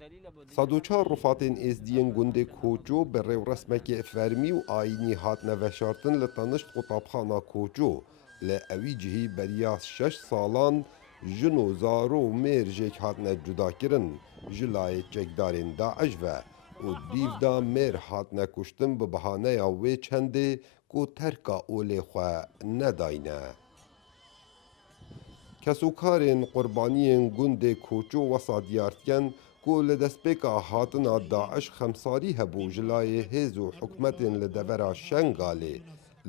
104 رفاتên êzdiyên gundê Koço bi rêwresmekê fermî û ayînî hatine veşartin li tenişt qutabxana Koço. Li evî cihî beriya 6 salan jin û zaro û mêr jêk hatine cudakirin ji layê çekdarên Daeş ve û dîv da mêr hatine kuştin bi bihaneya wê çendê ku terka olê xwe nedayne. Kesûkarên qurbaniyên gundê Koço wesa diyar dikin ku li destpêka hatina Daeş xemsarî hebû ji layê hêz û hikûmetên li devera Şengalê.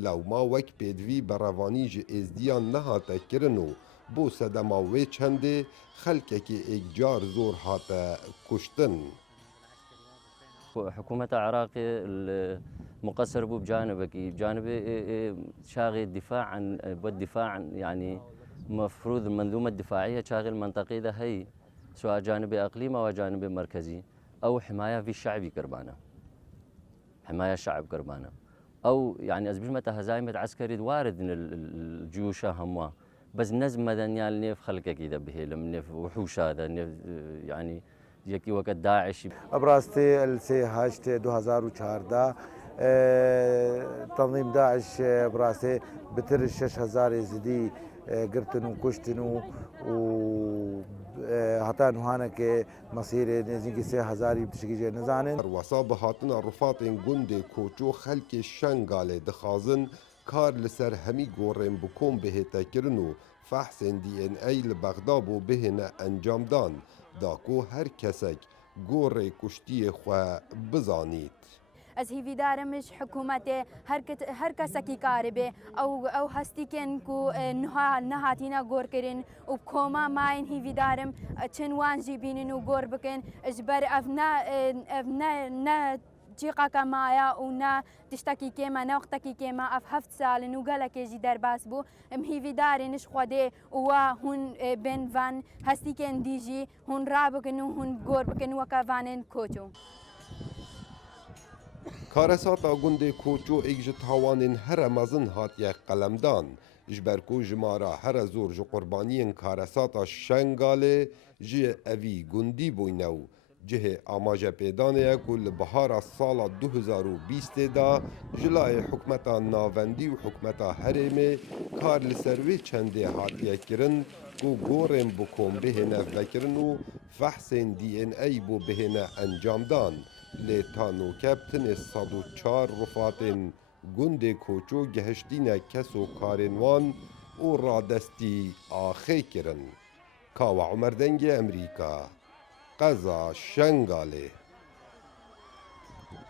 Lewma wek pêdivî berevanî ji êzdiyan nehate kirin û bo sedema wê çendê xelkekî êkcar zor hate kuştin. حكومة العراق مقصر بو بجانبك بجانب شاغل الدفاع عن والدفاع عن يعني مفروض المنظومة الدفاعية شاغل المنطقة ده هي سواء جانب إقليمي أو جانب مركزي أو حماية في الشعب كربانة حماية الشعب كربانة أو يعني أزبجمة هزايمة عسكري وارد من الجيوش هموا بس نزم مدنيا النيف خلقك كده بهلم نيف وحوش هذا نيف يعني یکی وقت داعش ابراستی السی هشت 2014 تنظیم داعش براستی بتر 6000 زدی گرتن و کشتن و حتی نهانه که مصیر نزدیک 3000 بتشکیج نزانن. وصا به هاتنا رفاتین گند کوچو خلک شنگاله دخازن کار لسر همی گورن بکن بهتا کرنو فحصن دی ان ای لبغداد و بهنه انجام دان داکو هر کسک گوره کشتی خواه بزانید. از هیویدارمش حکومت هر کسی کاری به او هستی کن کو نهاتینا گور کرن و کما ماین هیویدارم چن وانجی بینن و گور بکن اجبر افنا جيقا كمايا ونا تشتكي كيما نوقتكي كيما اف هفت سال نوغالا كيجي در باسبو مهي في داري نش خودي وا هون بن فان هستي كن ديجي هون رابكن هون غوربكن وكا فانن كوچو کارساتا گند کوچو ایک هاوانین هر مزن هاتیه قلمدان جبرکو جمارا هر زور جو قربانین کارساتا شنگاله جه اوی گندی بوینو جه آماجه پیدانه کل بهار سال 2020 دا جلای حکمتا ناوندی و حکمتا حرمه کار لسروی چنده هاتیه کرن کو گورن بکن بهنه وکرن و فحصین دی ان ای بو بهنه انجام دان لیتانو کپتن 104 رفاتن گند کوچو گهشتین کسو کارنوان و رادستی آخی کرن. کاوا عمر دنگ امریکا قزا شنگاله